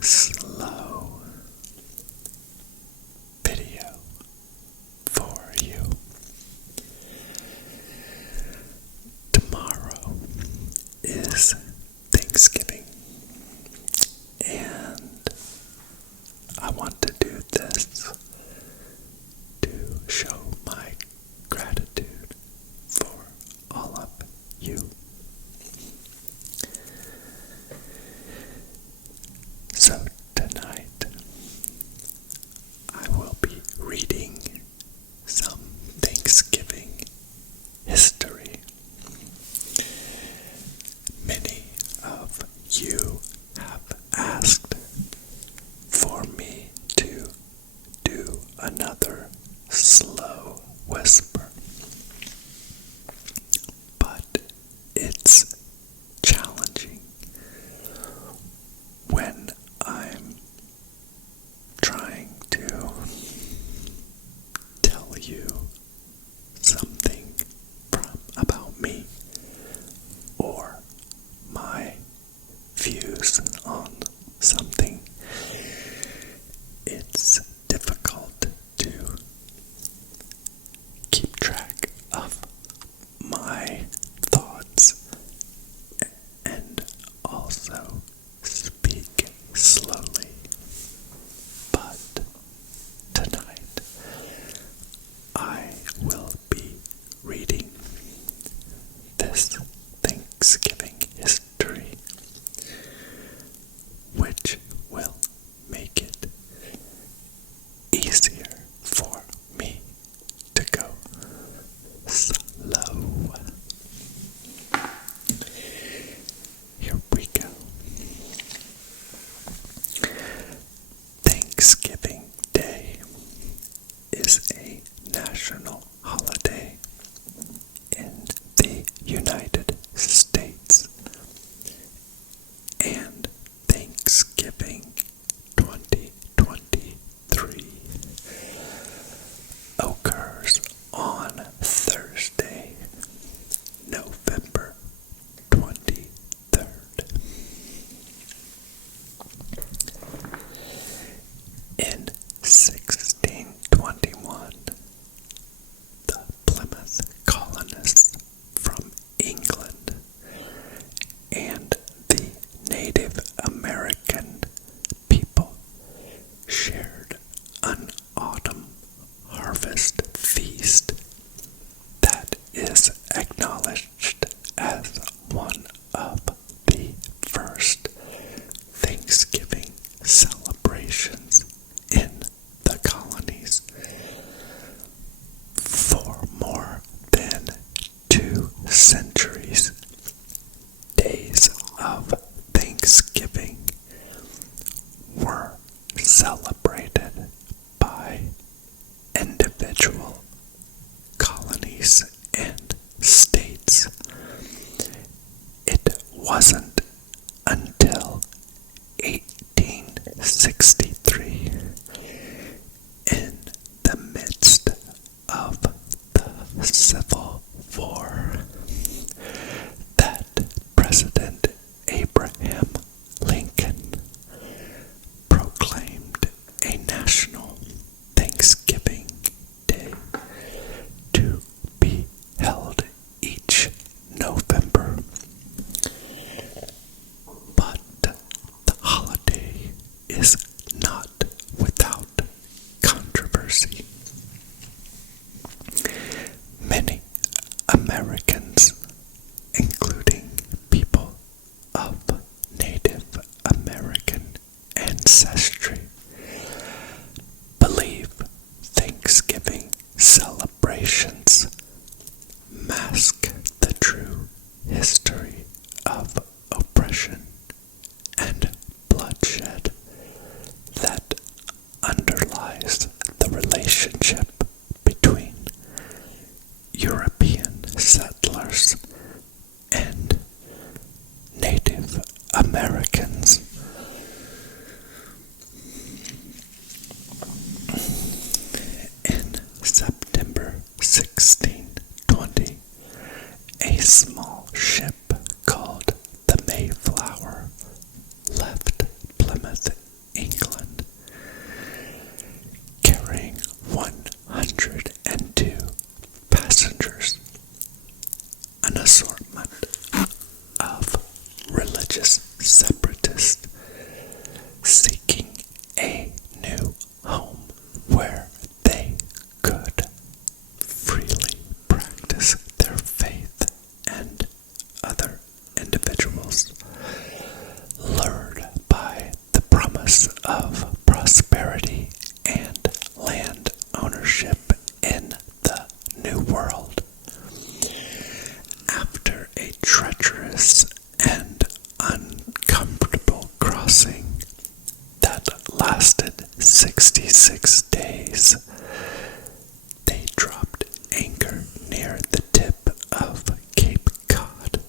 slow video for you. Tomorrow is Thanksgiving, and I want to do this to show my gratitude for all of you. So tonight, I will be reading some Thanksgiving history. Many of you have asked for me to do another slow whisper, but it's challenging when I'm trying to tell you something about me or my views on something. It's difficult to keep track of my thoughts and also speak slowly. But tonight, I will be reading this Thanksgiving history, which will make it easier for me to go slow. Here we go. Thanksgiving Day is a national holiday in the United States, and Thanksgiving 2023 occurs on Thursday, November 23rd. In 1621, the Plymouth colonists from England and the Native American people shared an autumn harvest feast that is acknowledged as one of the first Thanksgiving celebrations in the colonies. For more than 2 centuries, days of Thanksgiving were celebrated by individual colonies and states. It wasn't until 1863, in the midst of the Civil War, that President Abraham Lincoln proclaimed a national Thanksgiving Day to be held each November. But the holiday is not without controversy. Many Americans, including people of Native American ancestry, believe Thanksgiving celebrations mask the true history of oppression and bloodshed that underlies the relationship between European settlers and Native Americans. In September 1620, a small ship called the Mayflower left Plymouth, 66 days, they dropped anchor near the tip of Cape Cod,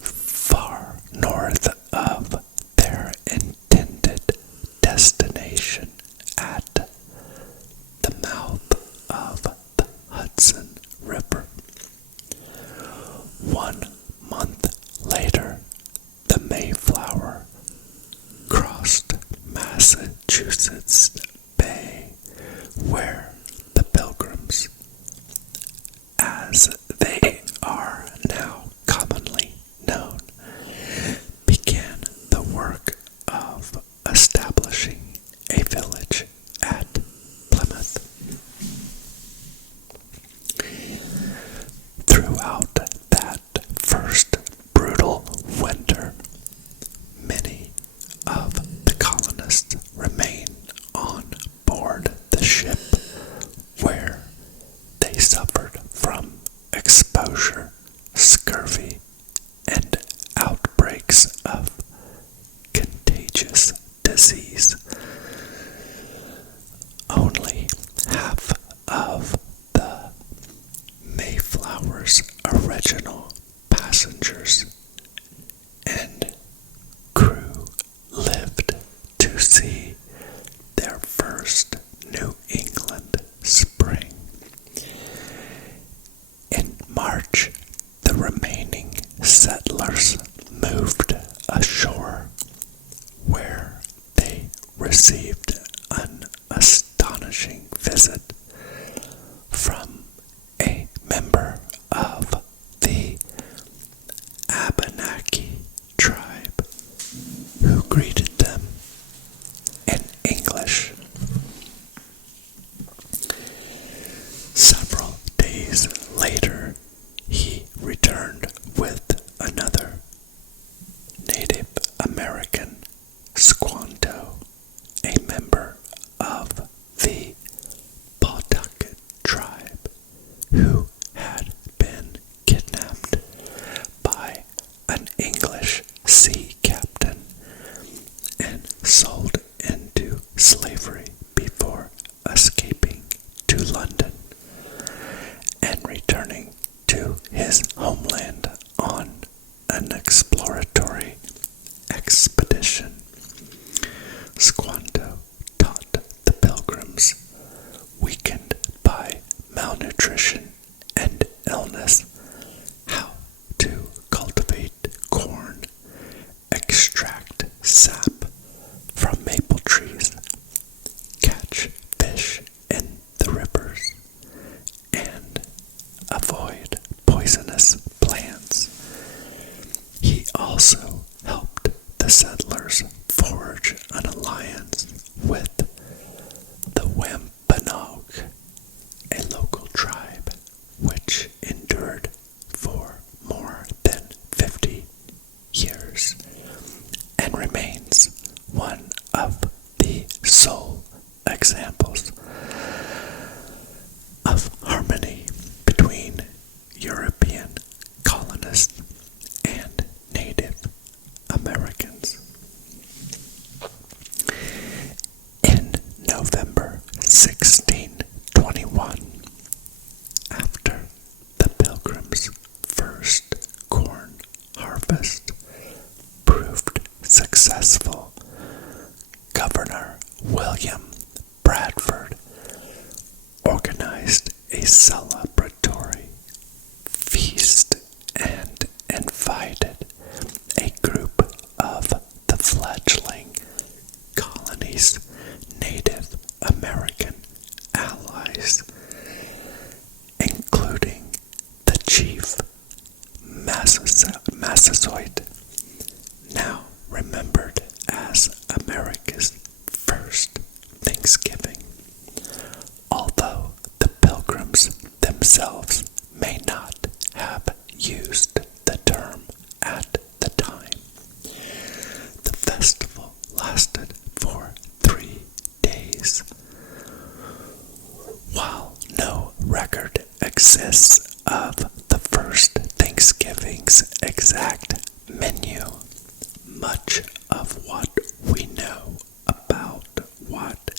far north of their intended destination at the mouth of the Hudson River. 1 month later, the Mayflower crossed Massachusetts Bay, where the Pilgrims, as they are now commonly known, began the work of establishing a village at Plymouth. Throughout that first brutal winter, many of the colonists remained on board the ship, where they suffered from exposure, scurvy, and outbreaks of contagious disease. Only half of the Mayflower's original passengers and crew lived to see their first New England spring. In March, the remaining settlers moved ashore, where they received an astonishing visit from a member of the Abenaki tribe, who greeted them in English. Several days later, he returned with another Native American, Squanto, a member of the Pawtucket tribe, who had been kidnapped by an English sea captain and sold into slavery before escaping to London and returning to his homeland on an exploratory expedition. Squanto taught the Pilgrims, weakened by malnutrition and illness, how to cultivate corn, extract sap from maple trees, catch fish in the rivers, and avoid poisonous plants. He also helped the settlers forge an alliance with the Wampanoag, a local tribe which endured for more than 50 years and remains one of the sole examples of harmony between European colonists and Native Americans. In November 1621, after the Pilgrims' first corn harvest proved successful, Governor William Bradford organized a celebratory feast and invited a group of the fledgling colony's Native American allies, including the chief Massasoit, now remembered as America's first Thanksgiving, although the Pilgrims themselves may not have used the term at the time. The festival lasted for 3 days. While no record exists of the first Thanksgiving's exact menu, much of what we know about what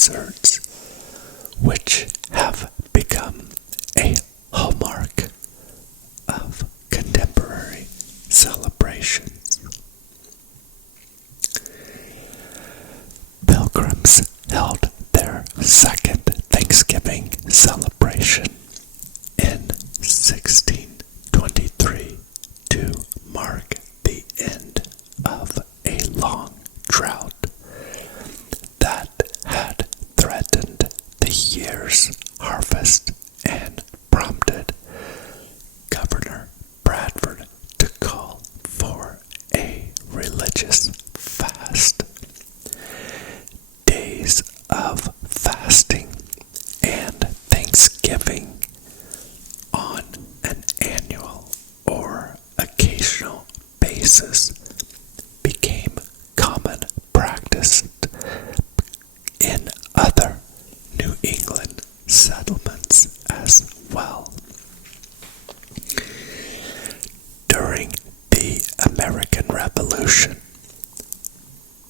desserts, which have become a hallmark of contemporary celebrations. Pilgrims held their second Thanksgiving celebration in 1623 to mark the end of a long drought that had threatened the year's harvest and prompted Governor Bradford to call for a religious fast. Days of fasting and Thanksgiving on an annual or occasional basis became common practice in other New England settlements as well. During the American Revolution,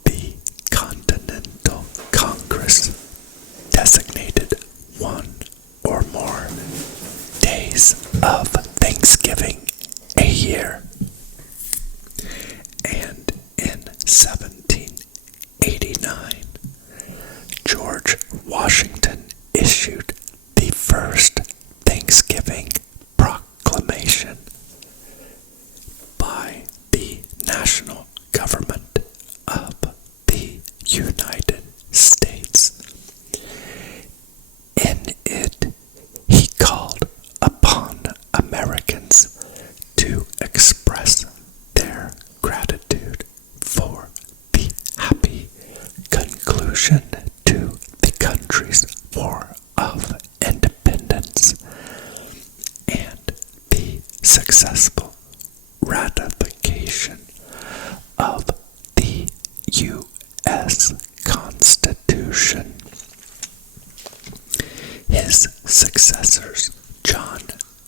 the Continental Congress designated one or more days of Thanksgiving a year, and in 1789, George Washington issued the first Thanksgiving proclamation by the national government of the United States. In it, he called upon Americans to express their gratitude for the happy conclusion to the country's War of Independence and the successful ratification of the U.S. Constitution. His successors, John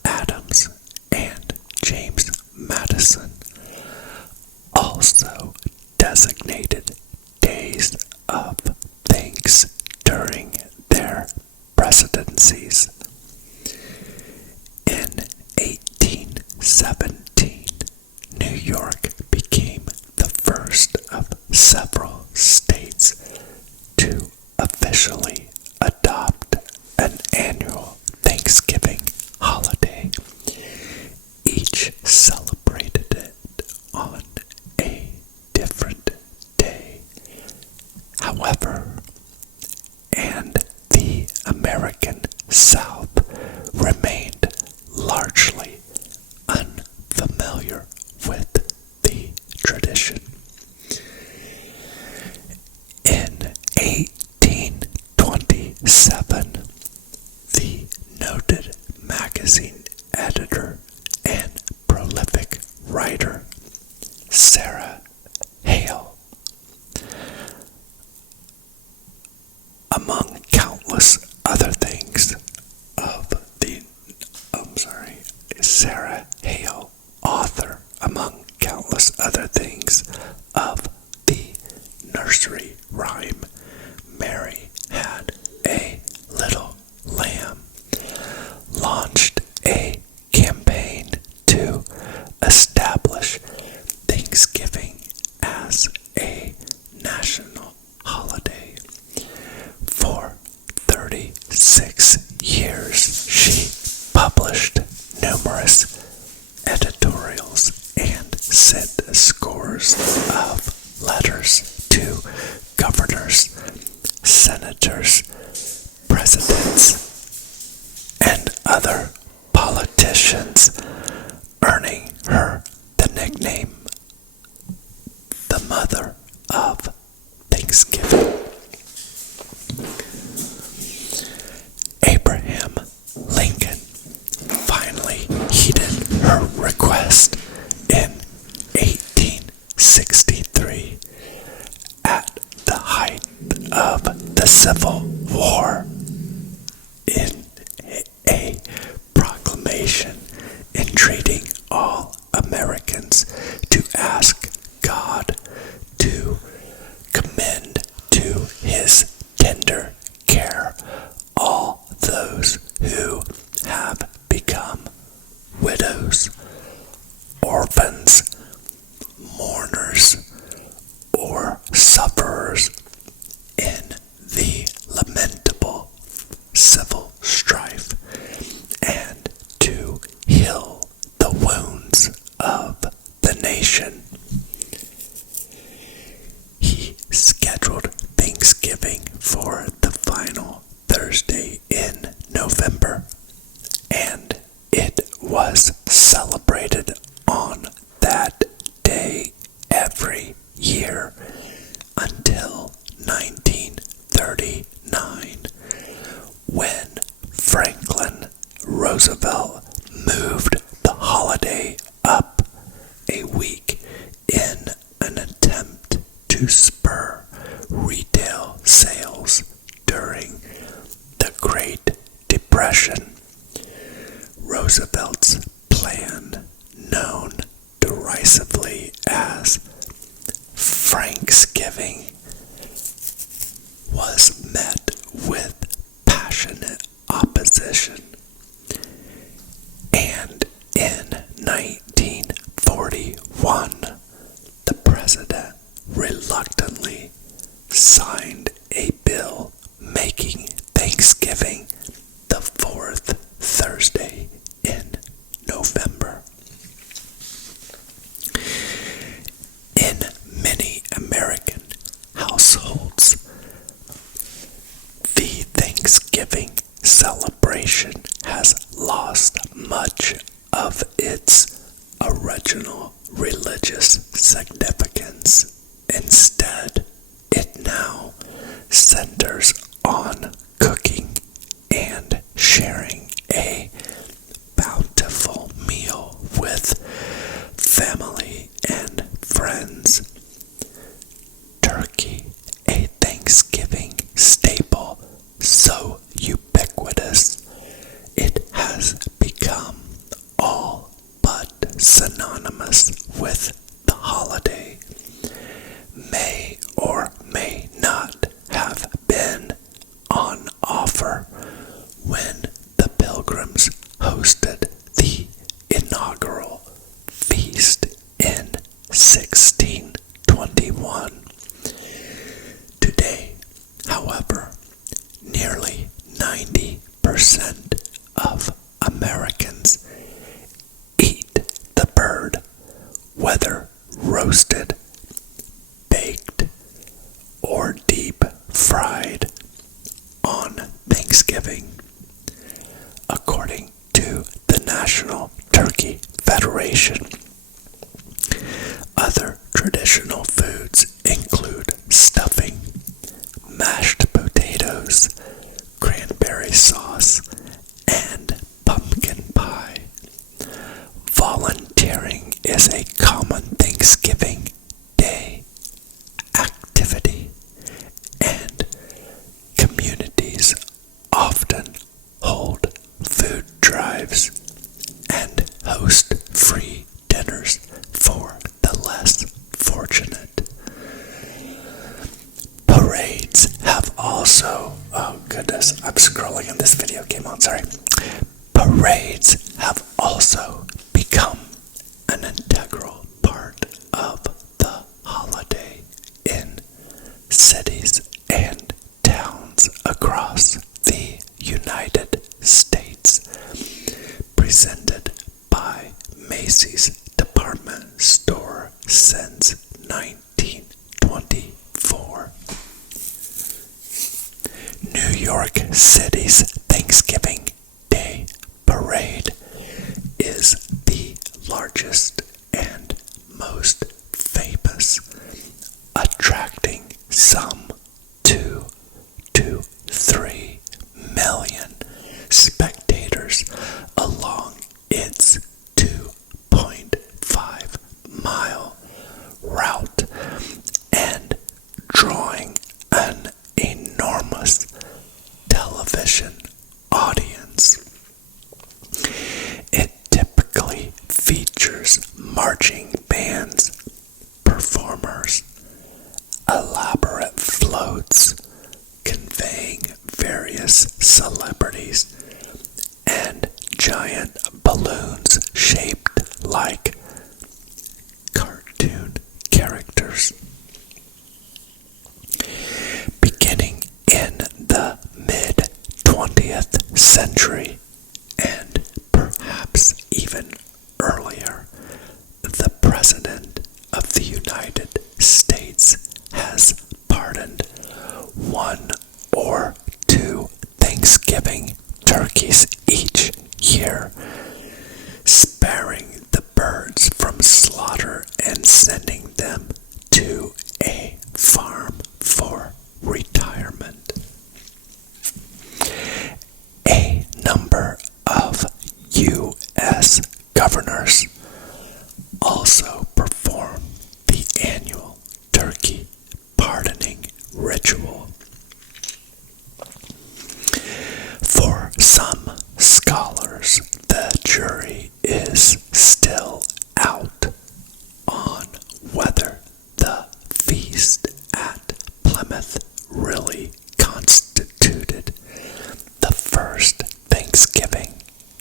Adams and James Madison, also designated days of thanks during their presidencies. In 1817, New York became the first of several states to officially adopt an annual Thanksgiving holiday. Each celebrated it on a different day. However, and the American South remained largely unfamiliar with the tradition. In 1827, the noted magazine editor and prolific writer Sarah Hale, among countless other things Sarah Hale, author, among countless other things, of the nursery rhyme Mary Had a Little Lamb, launched a campaign to establish Thanksgiving as a national holiday. For 36 years, she published numerous editorials and sent scores of letters to governors, senators, presidents, and other politicians, earning her the nickname the Mother of Thanksgiving. Abraham Lincoln finally heeded her request in 1863 at the height of the Civil War in a proclamation entreating all Americans to ask God to commend to his tender when Franklin Roosevelt moved the holiday up a week in an attempt to spur retail sales during the Great Depression. Roosevelt's plan, known derisively as Franksgiving, was met with passionate opposition, and in 1941, the president reluctantly signed a bill making Thanksgiving the fourth Thursday in November. In many American households, the Thanksgiving celebration has lost much of its original religious significance. Instead, it now centers on cooking and sharing a bountiful meal with family and friends. Turkey, a Thanksgiving staple so ubiquitous it has become all but synonymous with the holiday, may or may not have been on offer when the Pilgrims hosted the inaugural feast in 1621. Today, however, nearly 90% of Americans eat the bird, whether roasted, baked, or deep fried, on Thanksgiving. According to the National Turkey Federation, other traditional foods include stuffing, mashed potatoes, cranberry sauce, and pumpkin pie. Volunteering is a common Thanksgiving Day activity, and communities often hold food drives and host free dinners for the less fortunate. Parades have also, oh goodness, I'm scrolling and this video came on, sorry. Parades have also become an integral part of the holiday in cities and towns across the United States, presented by Macy's department store since 1924. New York City's Thanksgiving Day Parade is the largest and most famous, attracting some 2 to 3 million spectators along its 2.5-mile route and drawing an enormous television audience. It typically features marching bands, performers, elaborate floats conveying various celebrities, and giant balloons shaped like cartoon characters. Beginning in the mid-20th century, and perhaps even earlier, the President of the United States has pardoned 1 or 2 Thanksgiving turkeys each year, sparing the birds from slaughter and sending them to a farm for retirement. some scholars, the jury is still out on whether the feast at Plymouth really constituted the first Thanksgiving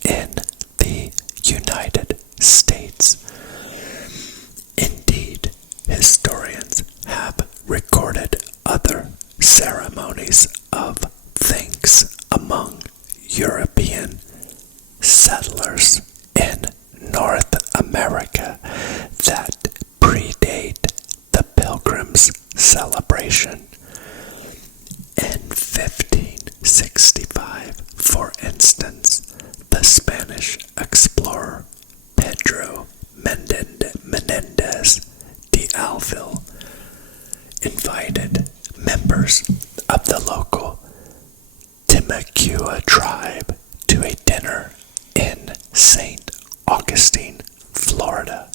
in the United States. Indeed, historians have recorded other ceremonies of thanks among European settlers in North America that predate the Pilgrims' celebration. In 1565, for instance, the Spanish explorer Pedro Menendez de Alvil invited members of the local Timucua tribe to a dinner in St. Augustine, Florida.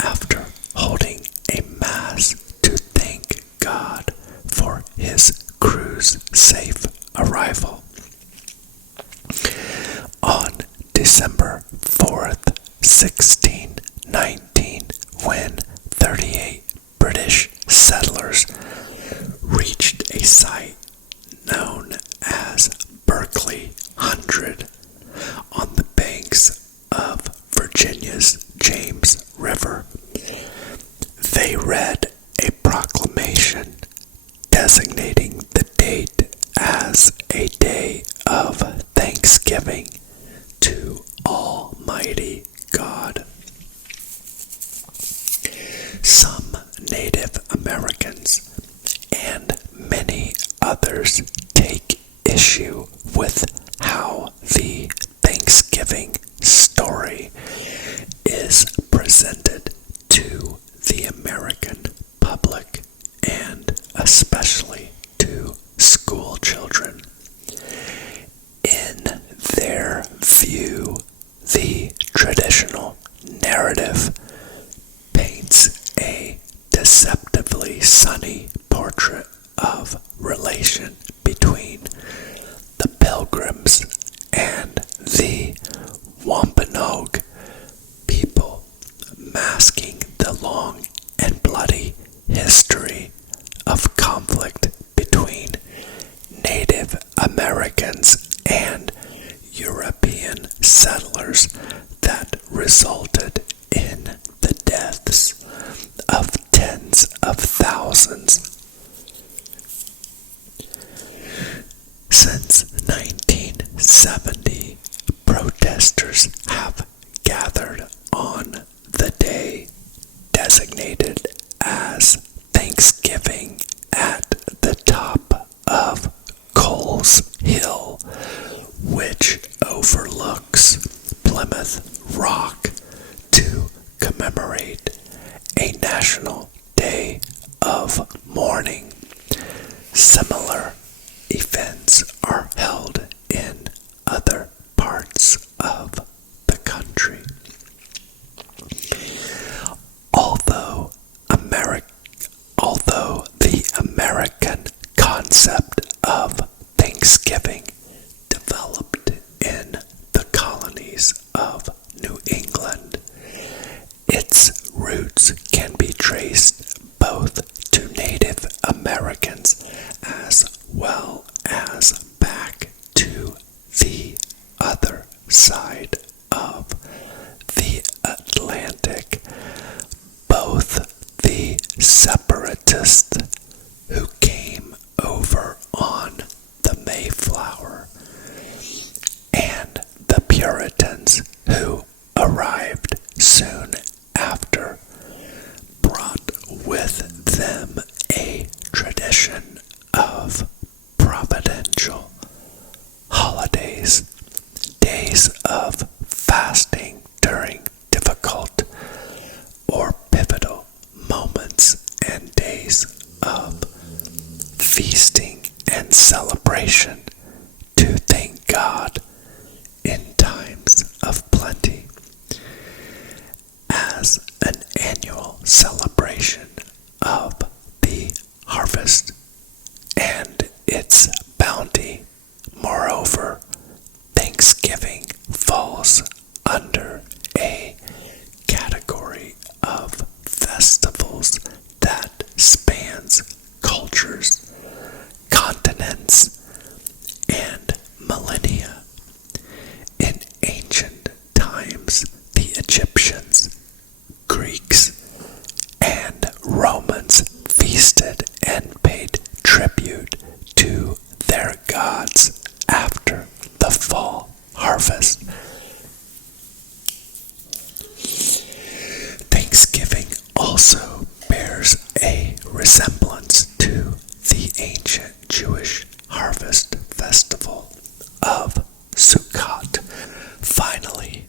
After holding a mass to thank God for his crew's safe arrival, on December 4th, 1619, when 38 British settlers reached a site known as Berkeley Hundred on the banks of Virginia's James River, they read a proclamation designating the date as a day of thanksgiving to Almighty God. Some Native Americans and many others take issue with how the Thanksgiving story is presented to the American public and especially to school children. In their view, the traditional narrative paints a deceptively sunny portrait of relation between the Pilgrims and the Wampanoag people, masking the long and bloody history of conflict between Native Americans and European settlers that resulted in the deaths of tens of thousands. Since 1970, protesters have gathered on the day designated as Thanksgiving at the top of Coles Hill, which overlooks Plymouth Rock, to commemorate a national day of mourning. Similar events are held in other parts of the country. Although the American concept of Thanksgiving developed in the colonies of New England, its roots can be traced both to Native Americans as well as back to the other side of the Atlantic. Both the separatists who came over on the Mayflower and the Puritans who arrived soon after brought with them a tradition of providential holidays, days of fasting during difficult or pivotal moments, and days of feasting and celebration to thank God in times of plenty. As an annual celebration of the harvest and its bounty, moreover, months and millennia. In ancient times, the Egyptians, Greeks, and Romans feasted and paid tribute to their gods after the fall harvest. Thanksgiving also bears a resemblance to the ancient Jewish harvest festival of Sukkot. Finally,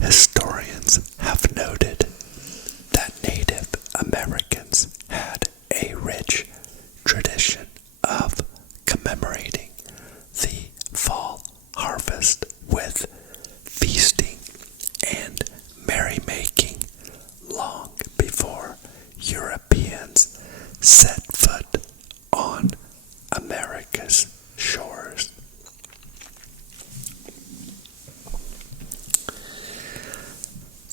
historians have noted that Native Americans had a rich tradition of commemorating the fall harvest with feasting and merrymaking long before Europeans set foot on America's shores.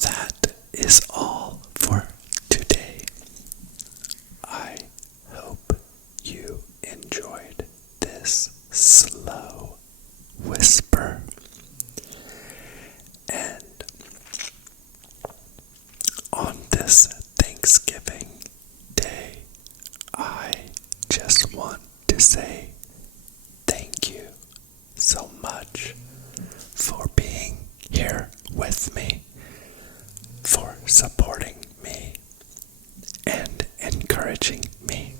That is all for today. I hope you enjoyed this slow whisper. And on this Thanksgiving Day, I just want to say thank you so much for being here with me, for supporting me and encouraging me.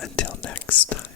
Until next time.